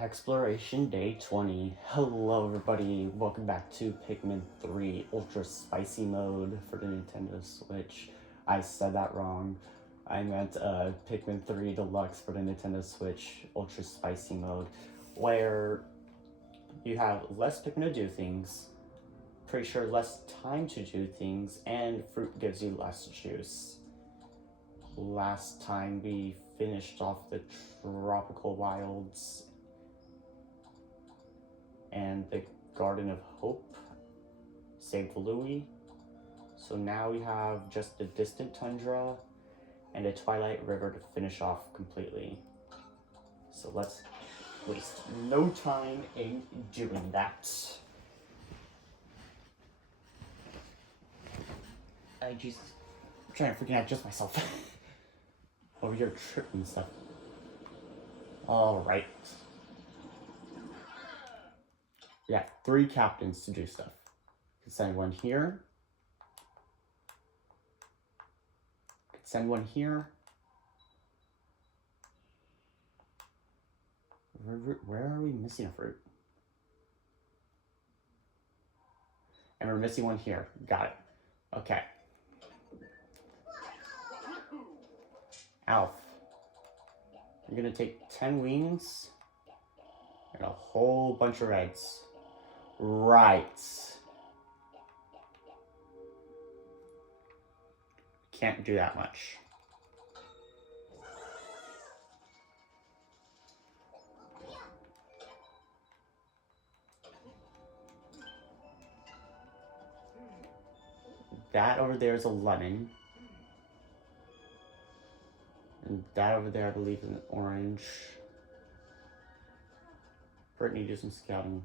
Exploration Day 20. Hello everybody, welcome back to Pikmin 3 Ultra Spicy Mode for the Nintendo Switch. I said that wrong. I meant Pikmin 3 Deluxe for the Nintendo Switch Ultra Spicy Mode, where you have less Pikmin to do things, pretty sure less time to do things, and fruit gives you less juice. Last time we finished off the Tropical Wilds and the Garden of Hope, saved Louis. So now we have just the Distant Tundra and a Twilight River to finish off completely. So let's waste no time in doing that. Jesus, I'm trying to freaking adjust myself. Over here tripping stuff. Alright. We have 3 captains to do stuff. Could send one here. Could send one here. Where are we missing a fruit? And we're missing one here. Got it. Okay. Alf. You're gonna take 10 wings and a whole bunch of reds. Right. Can't do that much. That over there is a lemon. And that over there, I believe, is an orange. Brittany, do some scouting.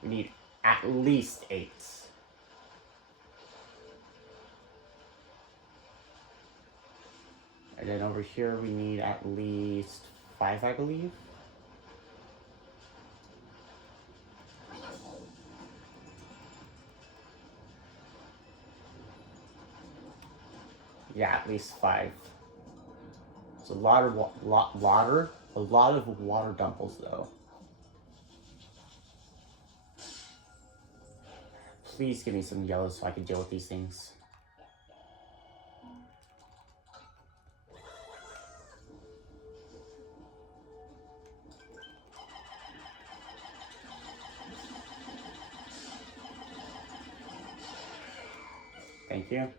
We need at least 8. And then over here, we need at least 5, I believe. Yeah, at least 5. It's a lot of water. A lot of water dumples, though. Please give me some yellow so I can deal with these things. Thank you.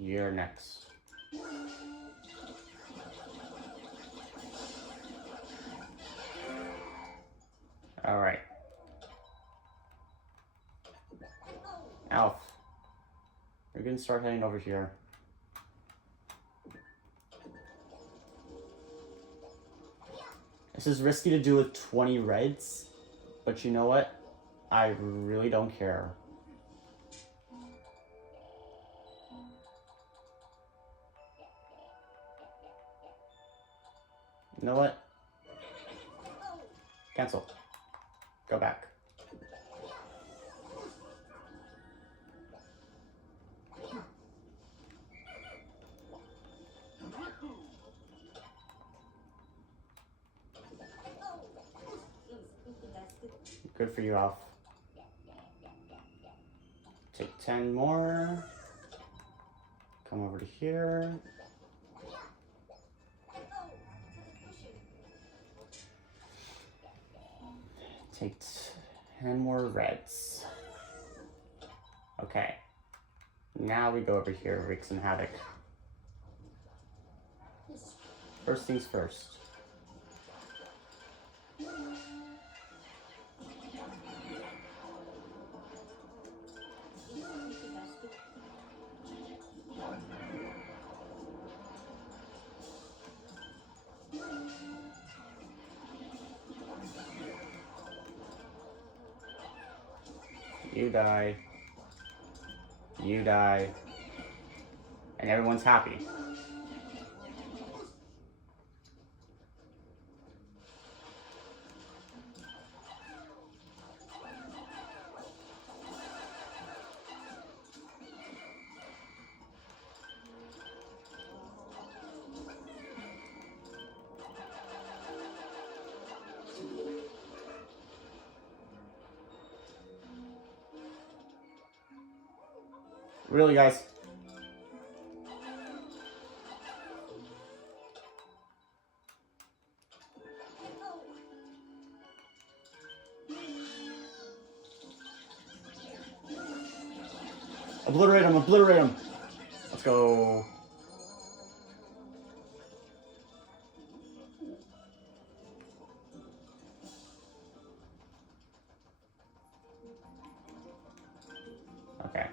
You're next. All right. Alf, we're gonna start heading over here. This is risky to do with 20 reds, but you know what? I really don't care. You know what? Cancel. Go back. Good for you, Alf. Take 10 more. Come over to here. Take 10 more reds. Okay. Now we go over here, wreak some havoc. First things first. You die. You die. And everyone's happy. Really, guys? Obliterate him, obliterate him. Let's go. Okay.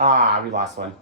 Ah, we lost one.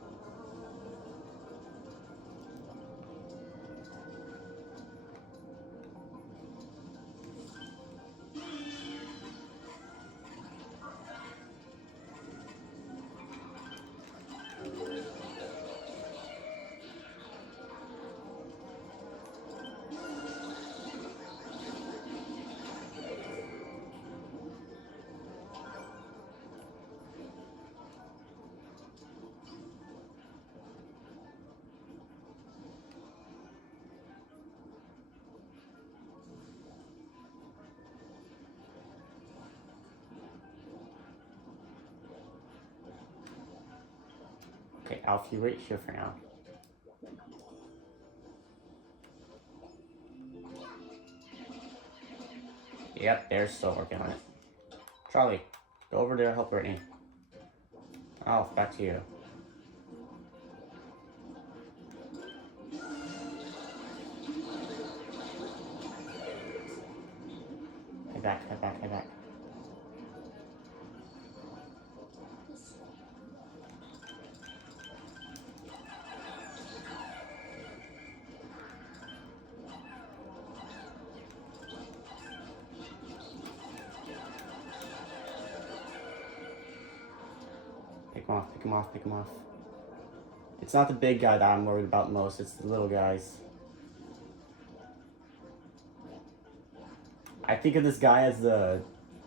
Okay, Alf, you wait here for now. Yep, they're still working on it. Charlie, go over there, help Brittany. Alf, back to you. Head back, head back, head back. Pick him off, pick him off, pick him off. It's not the big guy that I'm worried about most, it's the little guys. I think of this guy as the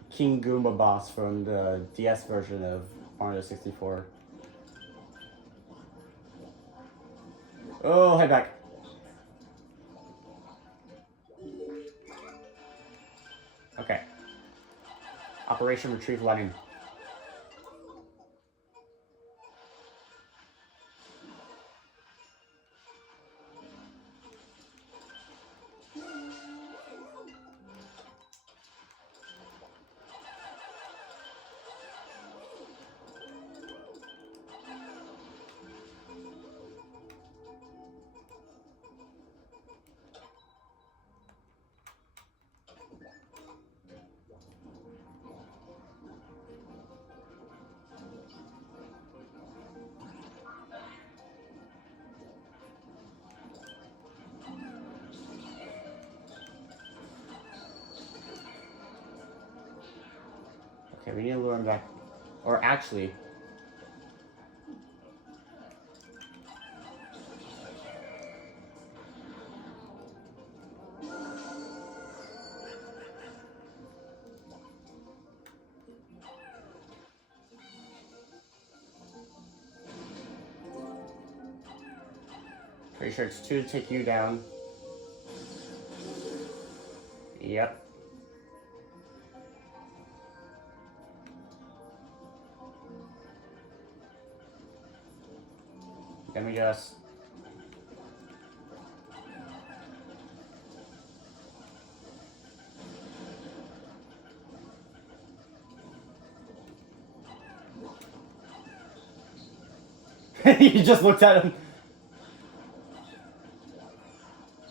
King Goomba boss from the DS version of Mario 64. Oh, head back. Okay. Operation Retrieve Lightning. Okay, we need to lure him back. Or actually... Pretty sure it's 2 to take you down. Yep. Let me just... You just looked at him.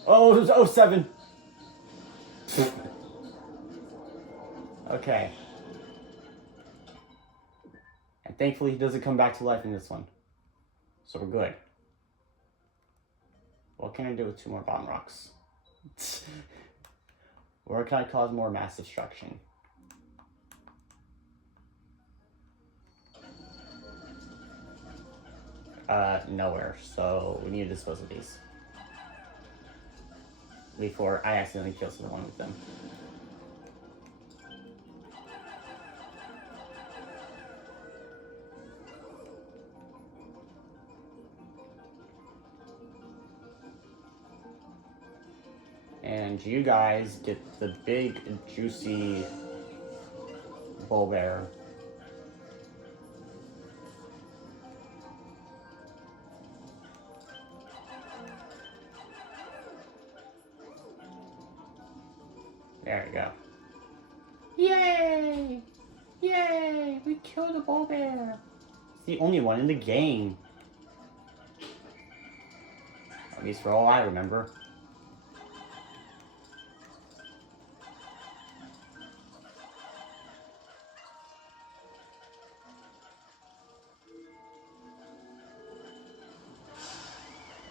Oh, it was 07. Okay. And thankfully he doesn't come back to life in this one. So we're good. What can I do with 2 more bomb rocks? Or can I cause more mass destruction? Nowhere. So we need to dispose of these. Before I accidentally kill someone with them. And you guys get the big, juicy bull bear. There you go. Yay! Yay! We killed a bull bear. It's the only one in the game. At least for all I remember.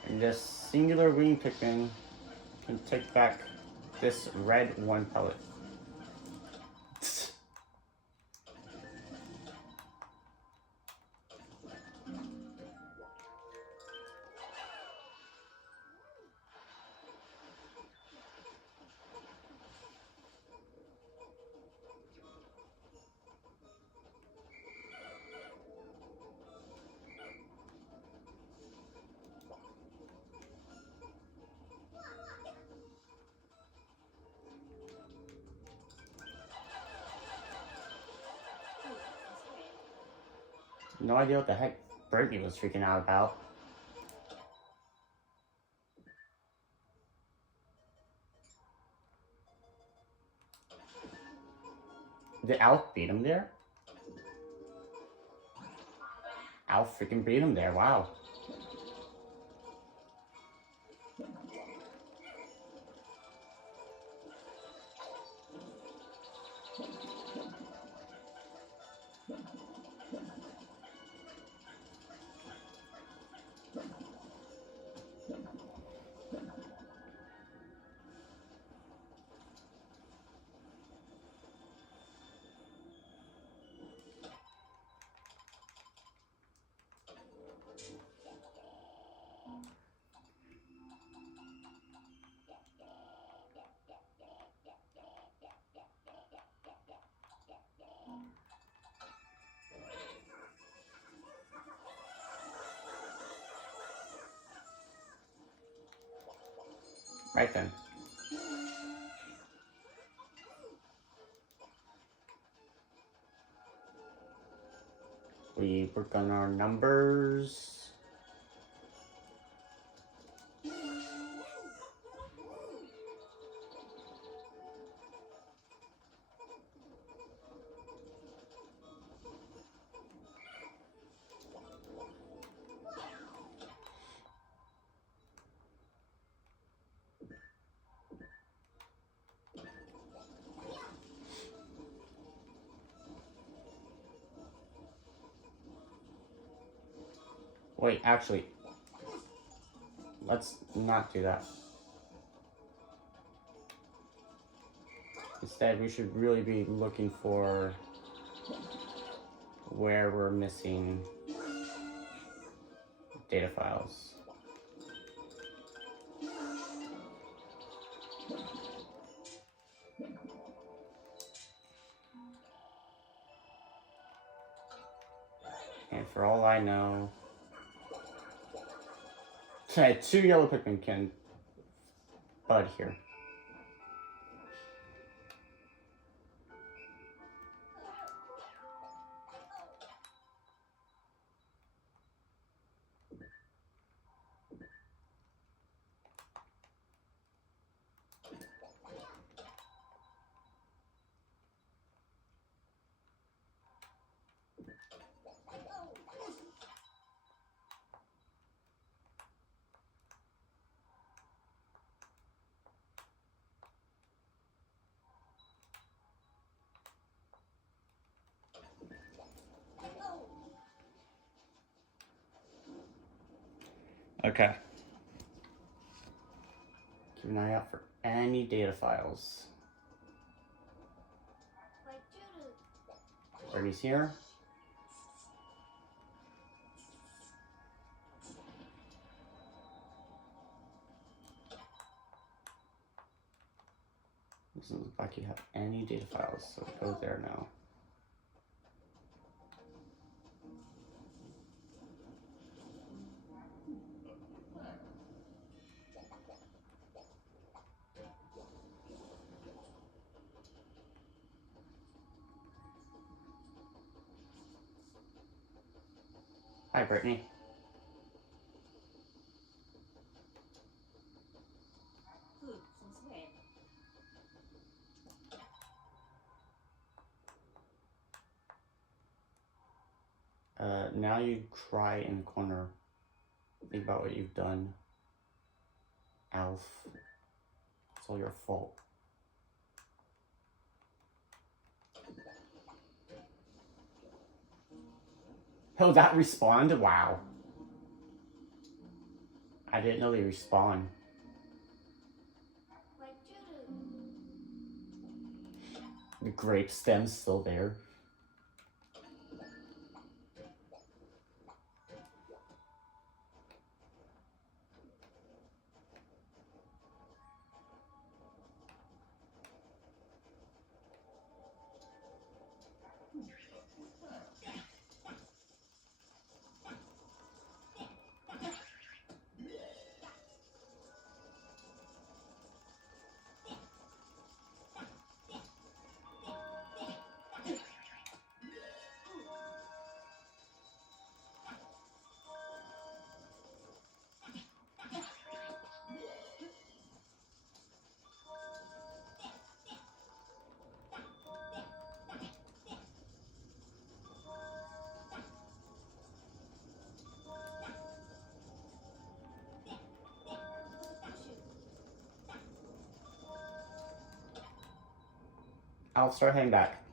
And this singular green Pikmin can take back this red one pellet. No idea what the heck Bertie was freaking out about. Did Alf beat him there? Alf freaking beat him there, wow. Right then. We work on our numbers. Wait, actually, let's not do that. Instead, we should really be looking for where we're missing data files. And for all I know, 2 yellow Pikmin can bud here. Okay. Keep an eye out for any data files. Bernie's here. Doesn't look like you have any data files, so go there now. Hi, Brittany. Now you cry in the corner. Think about what you've done. Alf. It's all your fault. Oh, that respawned? Wow. I didn't know they respawn. The grape stem's still there. I'll start heading back.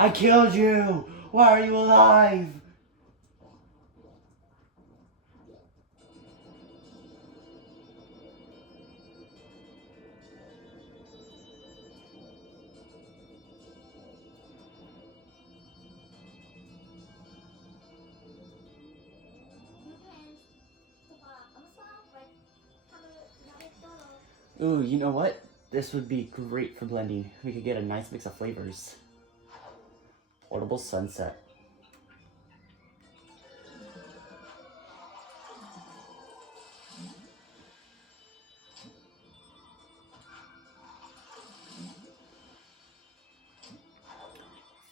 I killed you! Why are you alive? Ooh, you know what? This would be great for blending. We could get a nice mix of flavors. Portable sunset.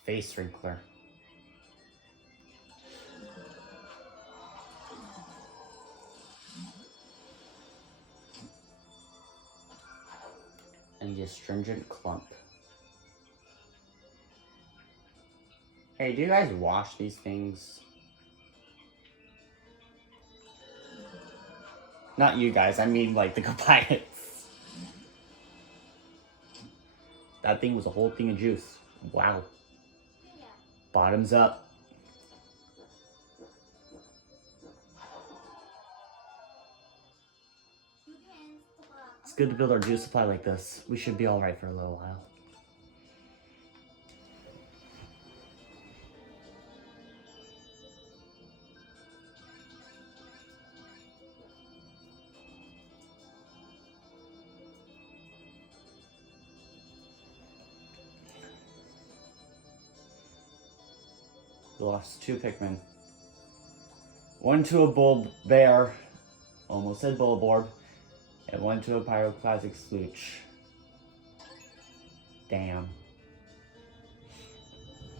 Face wrinkler. And the astringent clump. Hey, do you guys wash these things? Not you guys, I mean like the compliance. That thing was a whole thing of juice. Wow. Bottoms up. It's good to build our juice supply like this. We should be alright for a little while. We lost 2 Pikmin. One to a bull bear, almost said bullboard, and one to a pyroclastic slooch. Damn.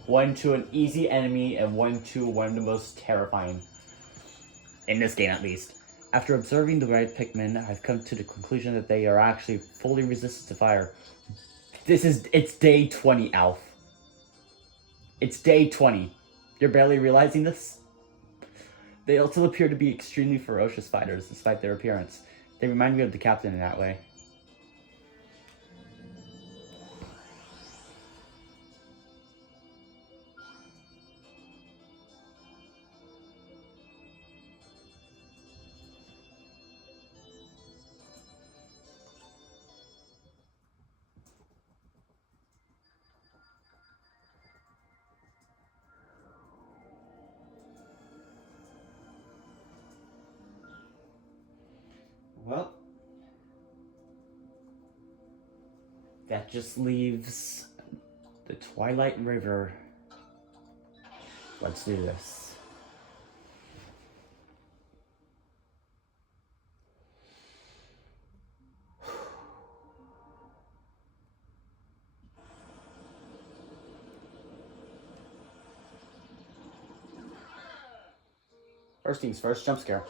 One to an easy enemy, and one to one of the most terrifying. In this game, at least. After observing the red Pikmin, I've come to the conclusion that they are actually fully resistant to fire. It's day 20, Alf. It's day 20. You're barely realizing this? They also appear to be extremely ferocious fighters, despite their appearance. They remind me of the captain in that way. That just leaves the Twilight River. Let's do this. First things first, jump scare.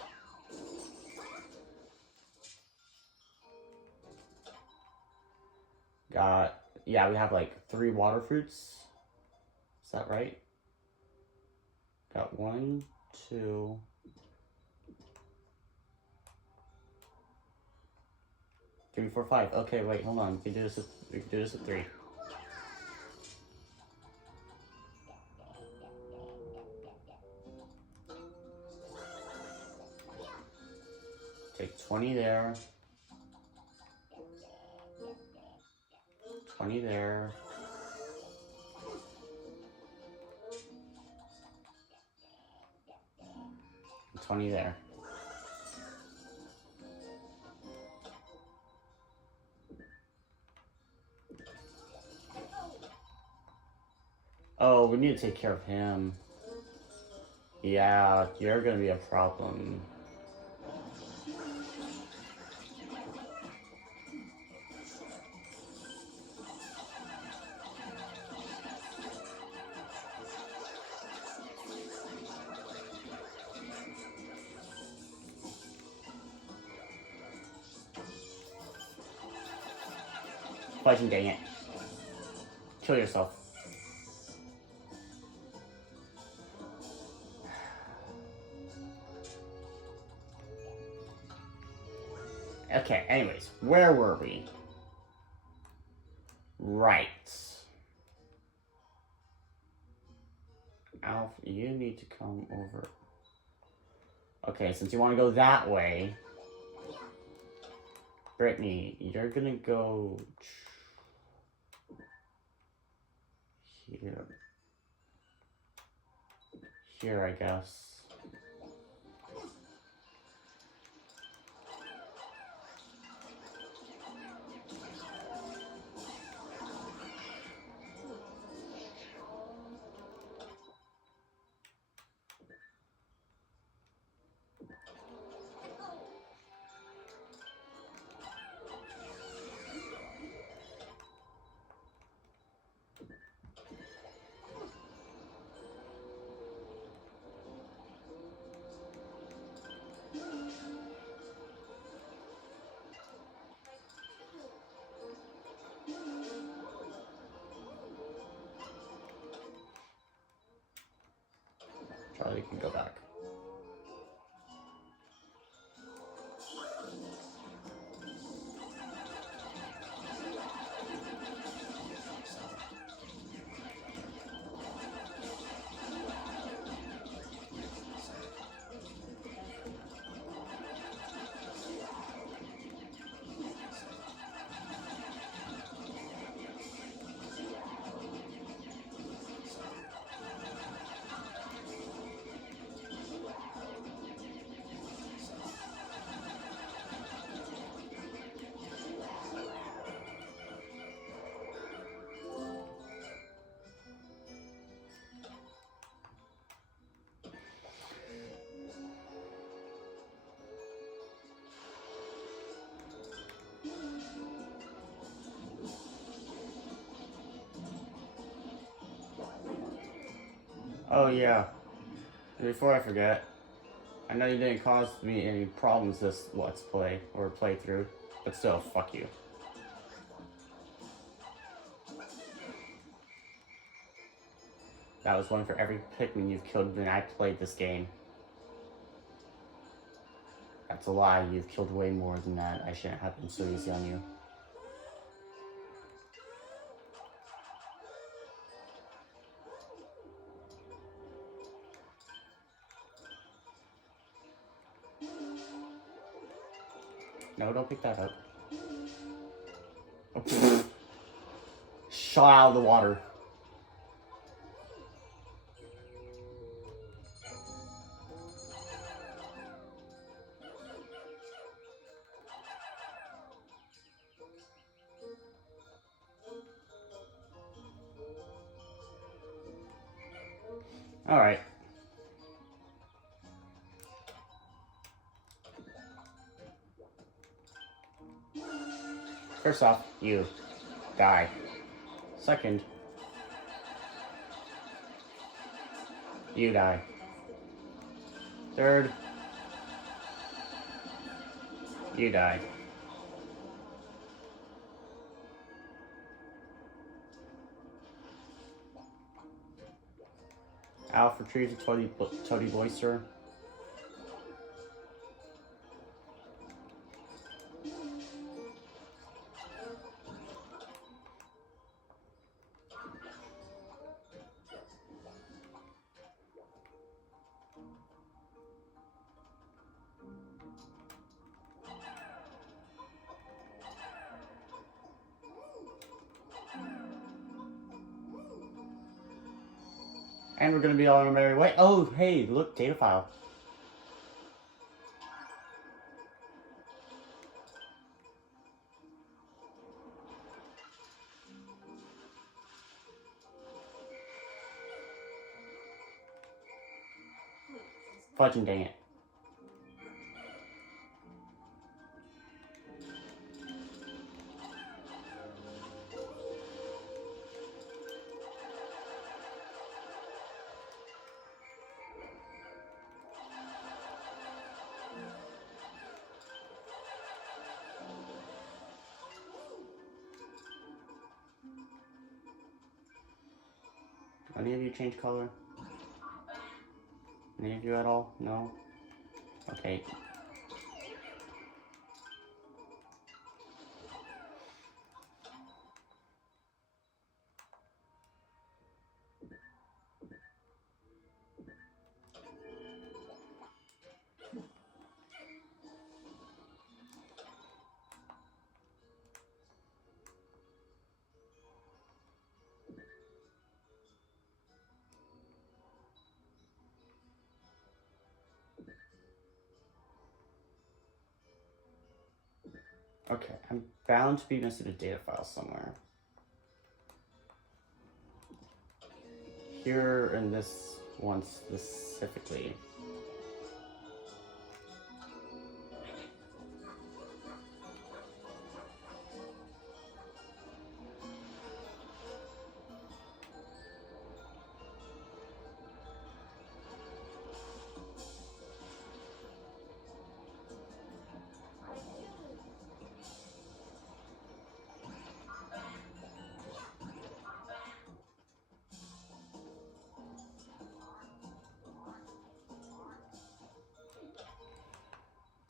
Yeah, we have like 3 water fruits. Is that right? Got 1, 2. 3, 4, 5. Okay, wait, hold on. We can do this with 3. Take 20 there. 20 there. 20 there. Oh, we need to take care of him. Yeah, you're gonna be a problem. Fighting, dang it. Kill yourself. Okay, anyways, where were we? Right. Alf, you need to come over. Okay, since you want to go that way, Brittany, you're gonna go here. Here, I guess. Charlie can go back. Oh yeah, before I forget, I know you didn't cause me any problems this Let's Play or playthrough, but still, fuck you. That was one for every Pikmin you've killed when I played this game. That's a lie, you've killed way more than that. I shouldn't have been so easy on you. No, don't pick that up. Oh, shot out of the water. Alright. First off, you die. Second, you die. Third, you die. Alf retrieves a toady Boister. And we're gonna be on our merry way. Oh, hey, look, data file. Fudging dang it. Any of you change color? Any of you at all? No? Okay. Okay, I'm bound to be missing a data file somewhere. Here in this one specifically.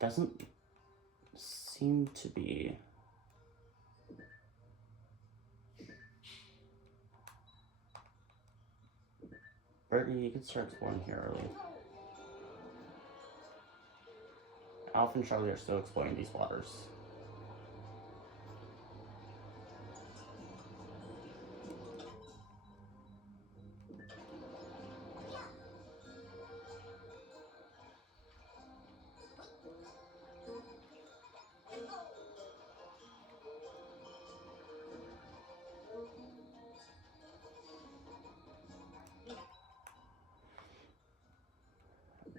Doesn't seem to be. Brittany, you can start exploring here early. Alf and Charlie are still exploring these waters.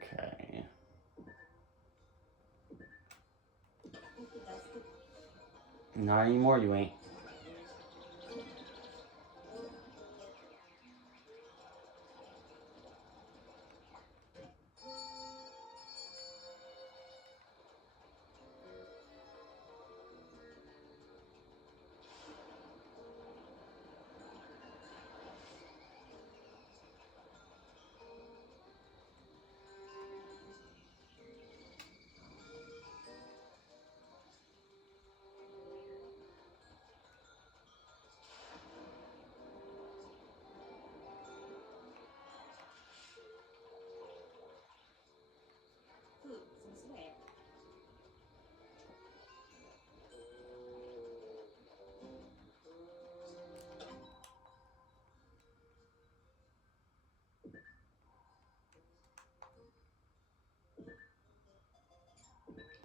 Okay. Not anymore, you ain't.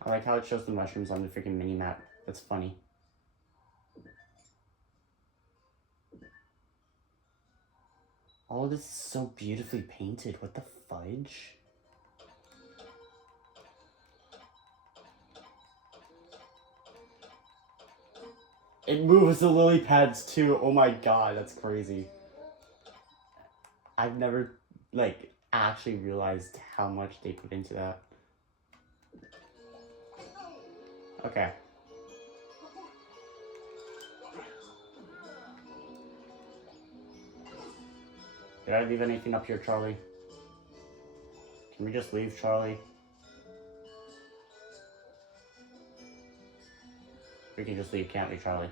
I like how it shows the mushrooms on the freaking mini map. That's funny. Oh, this is so beautifully painted. What the fudge? It moves the lily pads too. Oh my god, that's crazy. I've never, like, actually realized how much they put into that. Okay. Did I leave anything up here, Charlie? Can we just leave, Charlie? We can just leave, can't we, Charlie?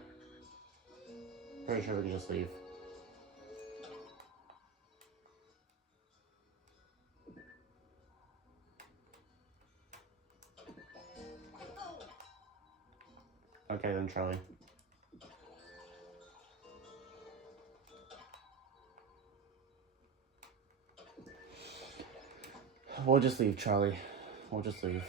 Pretty sure we can just leave. Okay then, Charlie. We'll just leave, Charlie. We'll just leave.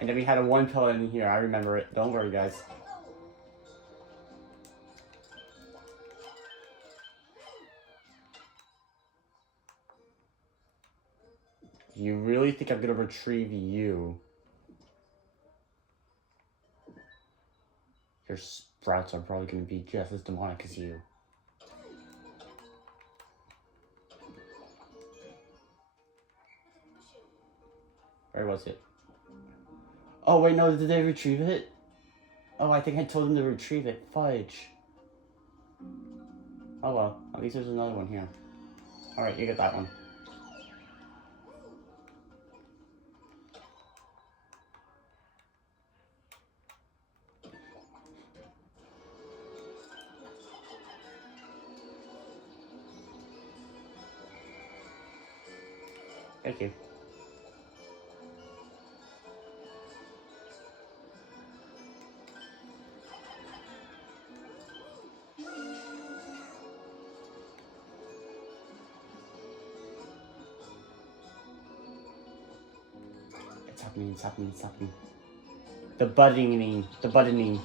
And then we had a one pill in here. I remember it. Don't worry, guys. You really think I'm gonna retrieve you? Your sprouts are probably gonna be just as demonic as you. Where was it? Oh wait, no, did they retrieve it? Oh, I think I told them to retrieve it. Fudge. Oh well, at least there's another one here. Alright, you get that one. Thank you. It's happening, it's happening, it's happening. The buttoning, the buttoning.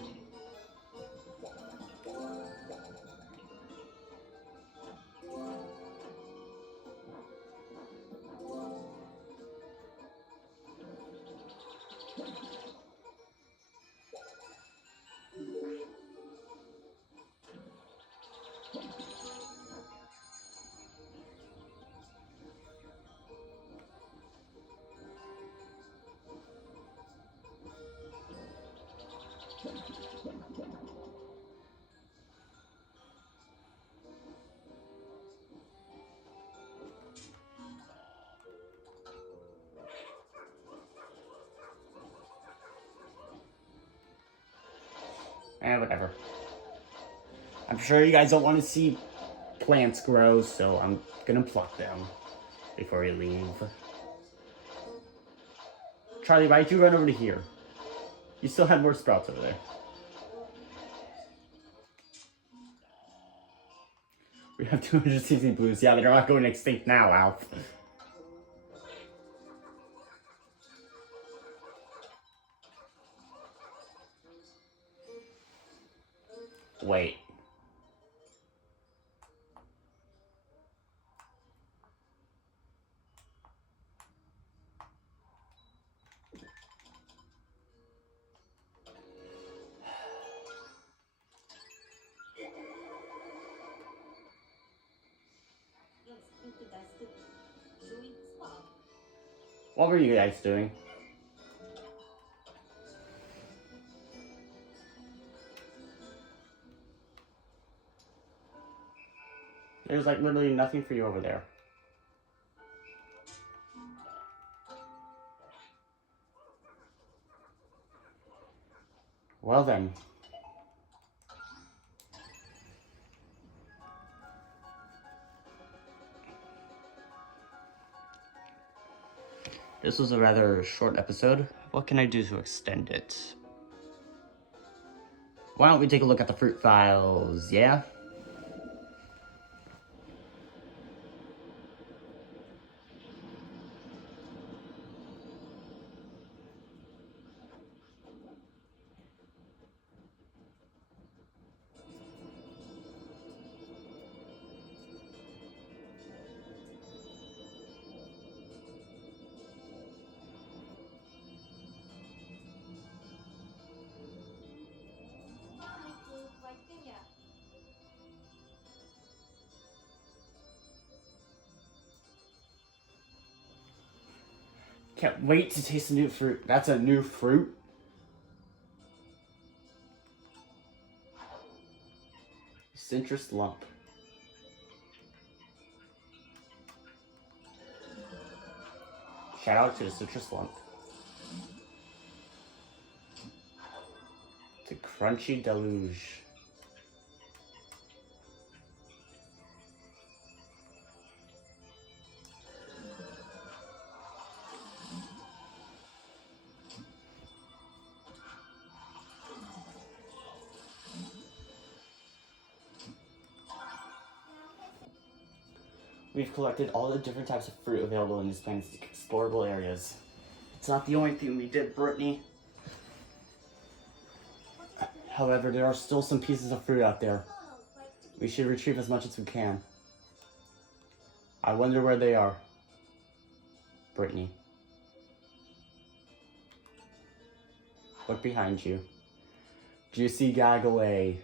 Whatever. I'm sure you guys don't want to see plants grow, so I'm gonna pluck them before we leave. Charlie, why did you run over to here? You still have more sprouts over there. We have 260 blues. Yeah, they're not going extinct now, Alf. Wait. What were you guys doing? There's like literally nothing for you over there. Well then. This was a rather short episode. What can I do to extend it? Why don't we take a look at the fruit files, yeah? Can't wait to taste the new fruit. That's a new fruit? Citrus lump. Shout out to the citrus lump. The crunchy deluge. We've collected all the different types of fruit available in this planet's explorable areas. It's not the only thing we did, Brittany. However, there are still some pieces of fruit out there. We should retrieve as much as we can. I wonder where they are. Brittany. Look behind you. Juicy Gaggle A.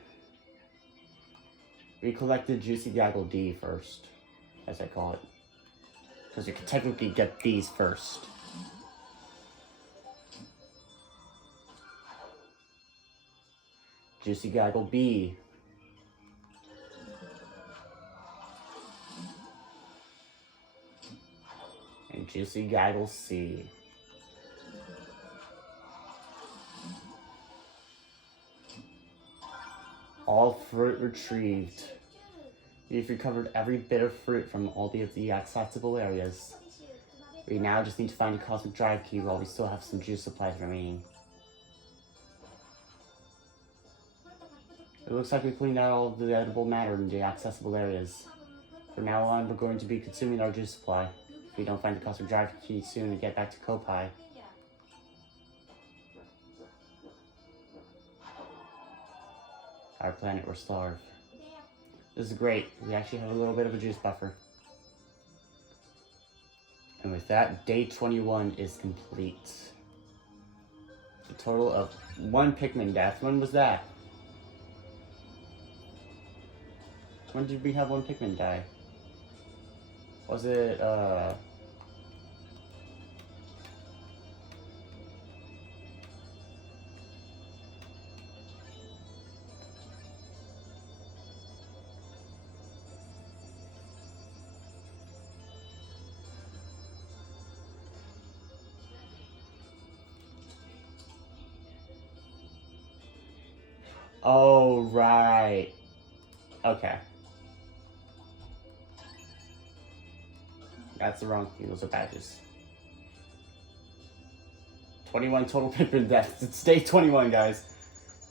We collected Juicy Gaggle D first, as I call it. Because you can technically get these first. Juicy Gaggle B. And Juicy Gaggle C. All fruit retrieved. We've recovered every bit of fruit from all the accessible areas. We now just need to find a cosmic drive key while we still have some juice supplies remaining. It looks like we cleaned out all of the edible matter in the accessible areas. From now on, we're going to be consuming our juice supply. If we don't find the cosmic drive key soon and get back to Kopai. Our planet will starve. This is great. We actually have a little bit of a juice buffer. And with that, day 21 is complete. A total of 1 Pikmin death. When was that? When did we have 1 Pikmin die? Was it, Oh, right. Okay. That's the wrong thing. Those are badges. 21 total Pikmin deaths. It's day 21, guys.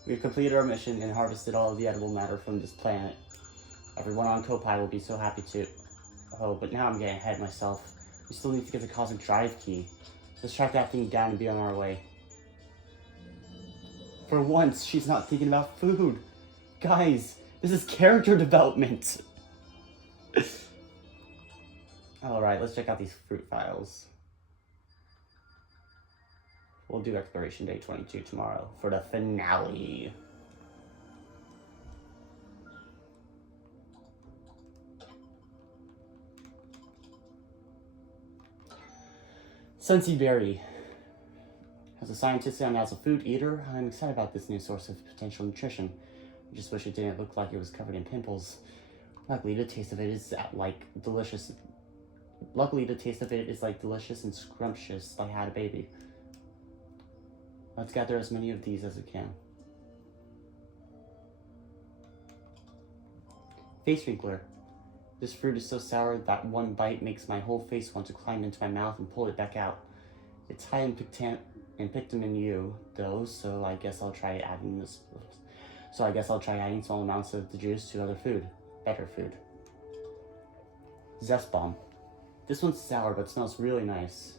We've completed our mission and harvested all of the edible matter from this planet. Everyone on Kopai will be so happy to. Oh, but now I'm getting ahead of myself. We still need to get the cosmic drive key. Let's track that thing down and be on our way. For once, she's not thinking about food. Guys, this is character development. Alright, let's check out these fruit files. We'll do exploration day 22 tomorrow for the finale. Sensi Berry. As a scientist and as a food eater, I'm excited about this new source of potential nutrition. I just wish it didn't look like it was covered in pimples. Luckily, the taste of it is like delicious. Luckily, the taste of it is like delicious and scrumptious like I had a baby. Let's gather as many of these as we can. Face wrinkler. This fruit is so sour that one bite makes my whole face want to climb into my mouth and pull it back out. It's high in Pikmin U, though, so I guess I'll try adding small amounts of the juice to other food. Better food. Zest Bomb. This one's sour, but smells really nice.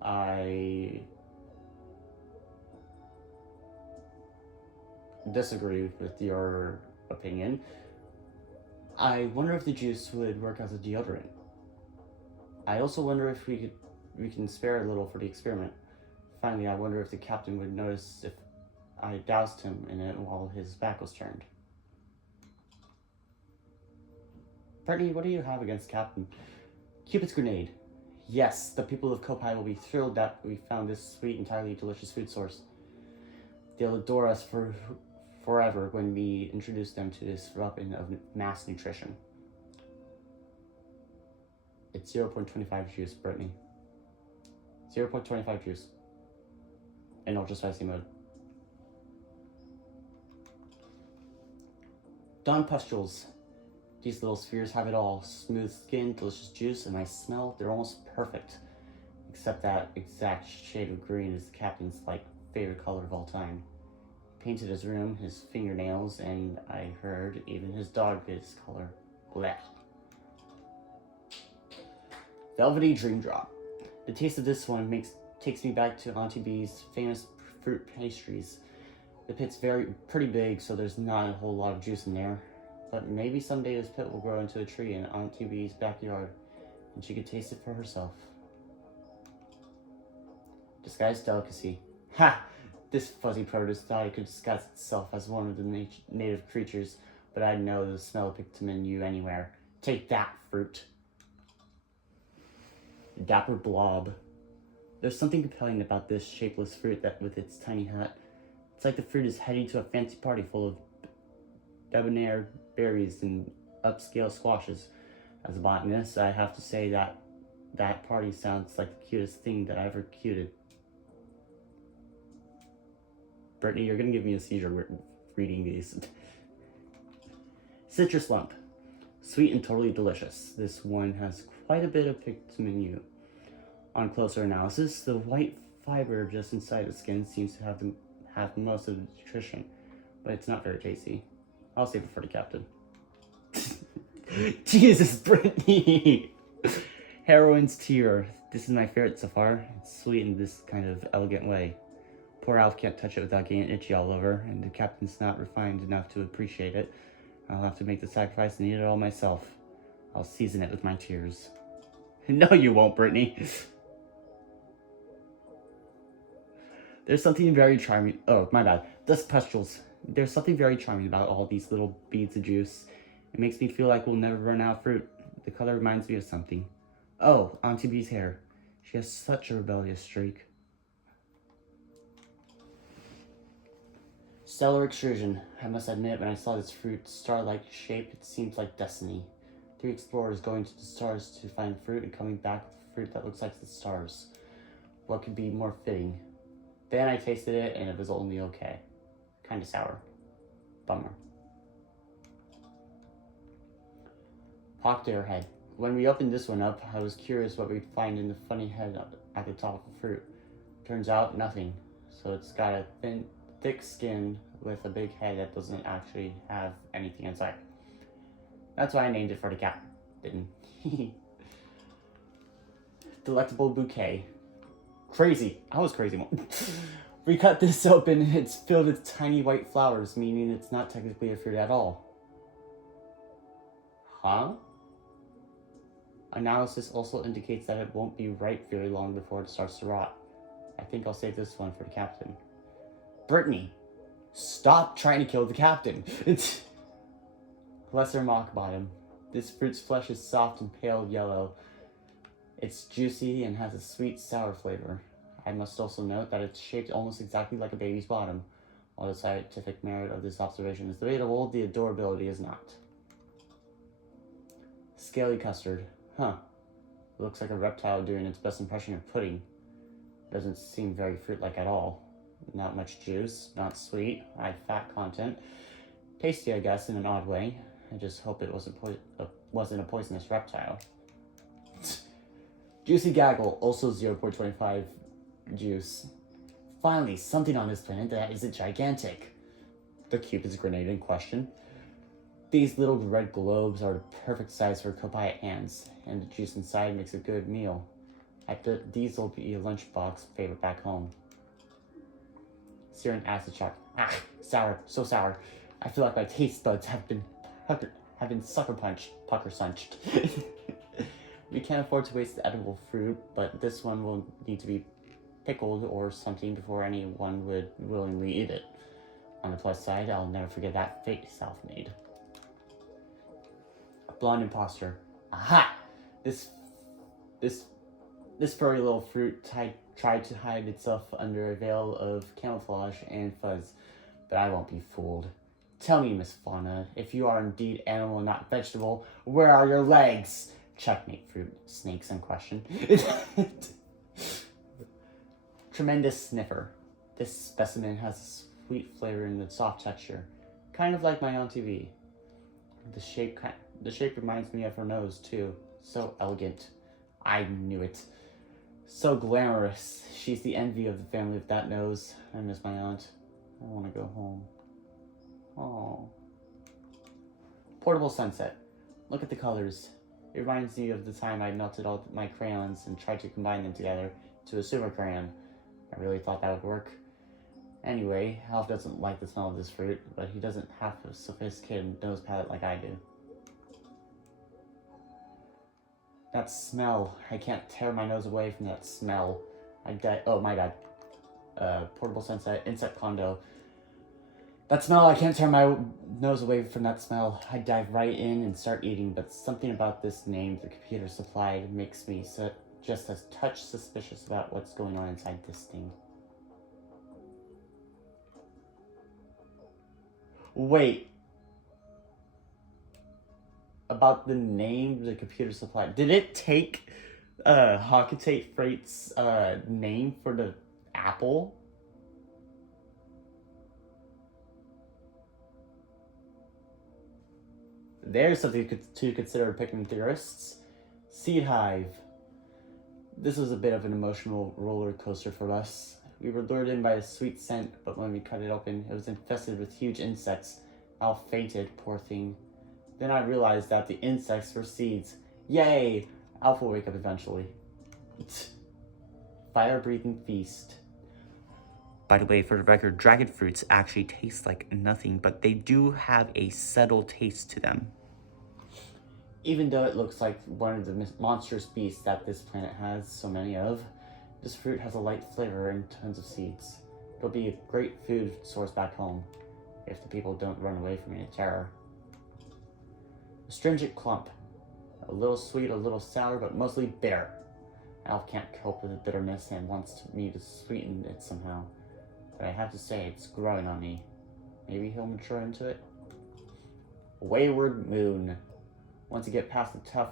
I disagree with your opinion. I wonder if the juice would work as a deodorant. I also wonder if we can spare a little for the experiment. Finally, I wonder if the captain would notice if I doused him in it while his back was turned. Brittany, what do you have against Captain? Cupid's grenade. Yes, the people of Kopai will be thrilled that we found this sweet, entirely delicious food source. They'll adore us forever when we introduce them to this weapon of mass nutrition. It's 0.25 juice, Brittany. 0.25 juice. In ultra spicy mode. Dawn pustules. These little spheres have it all. Smooth skin, delicious juice, and my smell, they're almost perfect. Except that exact shade of green is the captain's favorite color of all time. He painted his room, his fingernails, and I heard even his dog is color. Blech. Velvety Dream Drop. The taste of this one takes me back to Auntie B's famous fruit pastries. The pit's pretty big, so there's not a whole lot of juice in there. But maybe someday this pit will grow into a tree in Auntie B's backyard, and she could taste it for herself. Disguised delicacy. Ha! This fuzzy produce thought it could disguise itself as one of the native creatures, but I'd know the smell of Pikmin U anywhere. Take that, fruit. Dapper Blob. There's something compelling about this shapeless fruit that with its tiny hat. It's like the fruit is heading to a fancy party full of debonair berries and upscale squashes. As a botanist, I have to say that that party sounds like the cutest thing that I ever cuted. Brittany, you're gonna give me a seizure reading these. Citrus Lump. Sweet and totally delicious. This one has quite a bit of Pikmin U. On closer analysis, the white fiber just inside the skin seems to have most of the nutrition, but it's not very tasty. I'll save it for the captain. Jesus, Brittany! Heroine's Tear. This is my favorite so far. It's sweet in this kind of elegant way. Poor Alf can't touch it without getting itchy all over, and the captain's not refined enough to appreciate it. I'll have to make the sacrifice and eat it all myself. I'll season it with my tears. No, you won't, Brittany. There's something very charming. Oh, my bad. Dust pustules. There's something very charming about all these little beads of juice. It makes me feel like we'll never run out of fruit. The color reminds me of something. Oh, Auntie B's hair. She has such a rebellious streak. Stellar extrusion. I must admit, when I saw this fruit star-like shape, it seemed like destiny. 3 explorers going to the stars to find fruit and coming back with fruit that looks like the stars. What could be more fitting? Then I tasted it, and it was only okay. Kinda sour. Bummer. Pocked Airhead. When we opened this one up, I was curious what we'd find in the funny head at the top of the fruit. Turns out, nothing. So it's got a thick skin with a big head that doesn't actually have anything inside. That's why I named it for the cat. Didn't. Delectable Bouquet. Crazy. I was crazy one. We cut this open and it's filled with tiny white flowers, meaning it's not technically a fruit at all. Huh? Analysis also indicates that it won't be ripe very long before it starts to rot. I think I'll save this one for the captain. Brittany, stop trying to kill the captain. It's Lesser Mock Bottom. This fruit's flesh is soft and pale yellow. It's juicy and has a sweet, sour flavor. I must also note that it's shaped almost exactly like a baby's bottom. While the scientific merit of this observation is debatable, the adorability is not. Scaly custard. Huh. Looks like a reptile doing its best impression of pudding. Doesn't seem very fruit-like at all. Not much juice, not sweet, high fat content. Tasty, I guess, in an odd way. I just hope it wasn't a poisonous reptile. Juicy Gaggle, also 0.25 juice. Finally, something on this planet that isn't gigantic. The Cupid's grenade in question. These little red globes are the perfect size for Kopaya ants, and the juice inside makes a good meal. I bet these will be a lunchbox favorite back home. Searing acid shock. Ah, sour, so sour. I feel like my taste buds have been pucker sunched. We can't afford to waste the edible fruit, but this one will need to be pickled or something before anyone would willingly eat it. On the plus side, I'll never forget that face Alf made. Blonde imposter. Aha! This furry little fruit tried to hide itself under a veil of camouflage and fuzz, but I won't be fooled. Tell me, Miss Fauna, if you are indeed animal and not vegetable, where are your legs? Checkmate, fruit snakes in question. Tremendous sniffer. This specimen has a sweet flavor and a soft texture, kind of like my Auntie V. The shape reminds me of her nose too. So elegant. I knew it. So glamorous. She's the envy of the family with that nose. I miss my aunt. I want to go home. Oh. Portable sunset. Look at the colors. It reminds me of the time I melted all my crayons and tried to combine them together to a super crayon. I really thought that would work. Anyway, Alf doesn't like the smell of this fruit, but he doesn't have a sophisticated nose palate like I do. That smell. I can't tear my nose away from that smell. Oh, my bad. Portable sunset, insect condo. That smell, I can't tear my nose away from that smell. I dive right in and start eating, but something about this name the computer supplied makes me just a touch suspicious about what's going on inside this thing. Wait. About the name the computer supplied. Did it take Hockatate Freight's name for the apple? There's something to consider, Pikmin theorists. Seed Hive. This was a bit of an emotional roller coaster for us. We were lured in by a sweet scent, but when we cut it open, it was infested with huge insects. Al fainted, poor thing. Then I realized that the insects were seeds. Yay! Alf will wake up eventually. Fire-breathing feast. By the way, for the record, dragon fruits actually taste like nothing, but they do have a subtle taste to them. Even though it looks like one of the monstrous beasts that this planet has so many of, this fruit has a light flavor and tons of seeds. It'll be a great food source back home, if the people don't run away from me in terror. Astringent clump. A little sweet, a little sour, but mostly bitter. Alf can't cope with the bitterness and wants me to sweeten it somehow. But I have to say, it's growing on me. Maybe he'll mature into it? Wayward Moon. Once you get past the tough,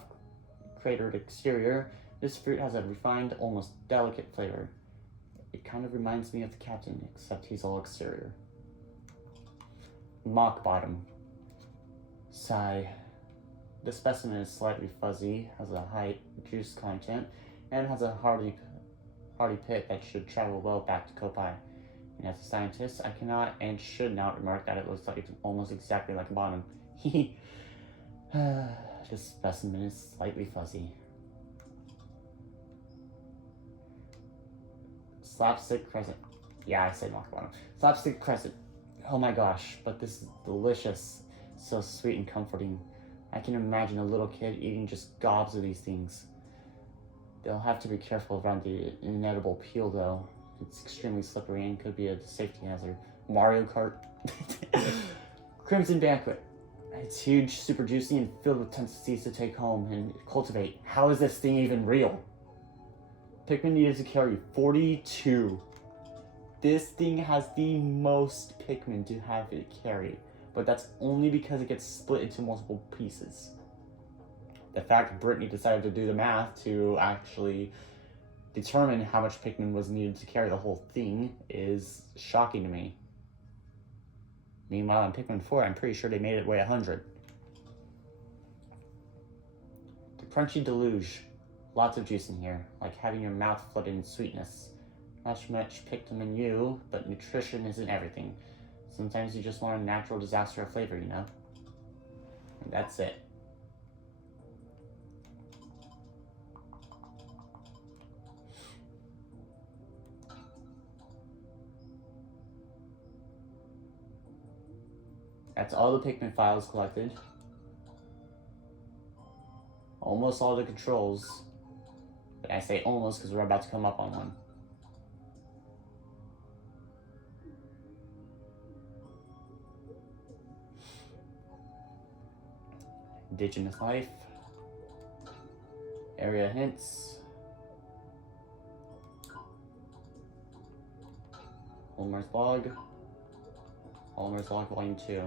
cratered exterior, this fruit has a refined, almost delicate flavor. It kind of reminds me of the captain, except he's all exterior. Mock bottom. Sigh. The specimen is slightly fuzzy, has a high juice content, and has a hardy pit that should travel well back to Kopaya. And as a scientist, I cannot and should not remark that it looks like it's almost exactly like a bottom. This specimen is slightly fuzzy. Slapstick crescent. Yeah, I said mock bottom. Slapstick crescent. Oh my gosh, but this is delicious. So sweet and comforting. I can imagine a little kid eating just gobs of these things. They'll have to be careful around the inedible peel though. It's extremely slippery and could be a safety hazard. Mario Kart. Crimson Banquet. It's huge, super juicy, and filled with tons of seeds to take home and cultivate. How is this thing even real? Pikmin needed to carry 42. This thing has the most Pikmin to have it carry, but that's only because it gets split into multiple pieces. the fact Brittany decided to do the math to actually determine how much Pikmin was needed to carry the whole thing is shocking to me. Meanwhile, in Pikmin 4, I'm pretty sure they made it weigh 100. The crunchy deluge. Lots of juice in here, like having your mouth flooded in sweetness. Not much Pikmin you, but nutrition isn't everything. Sometimes you just want a natural disaster of flavor, you know? And that's it. That's all the Pikmin files collected. Almost all the controls. But I say almost because we're about to come up on one. Indigenous life. Area hints. Homer's log. Homer's log volume 2.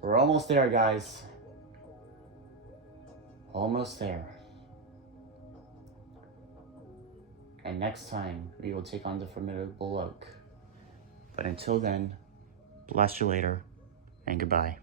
We're almost there, guys. Almost there. And next time, we will take on the formidable oak. But until then, bless you later, and goodbye.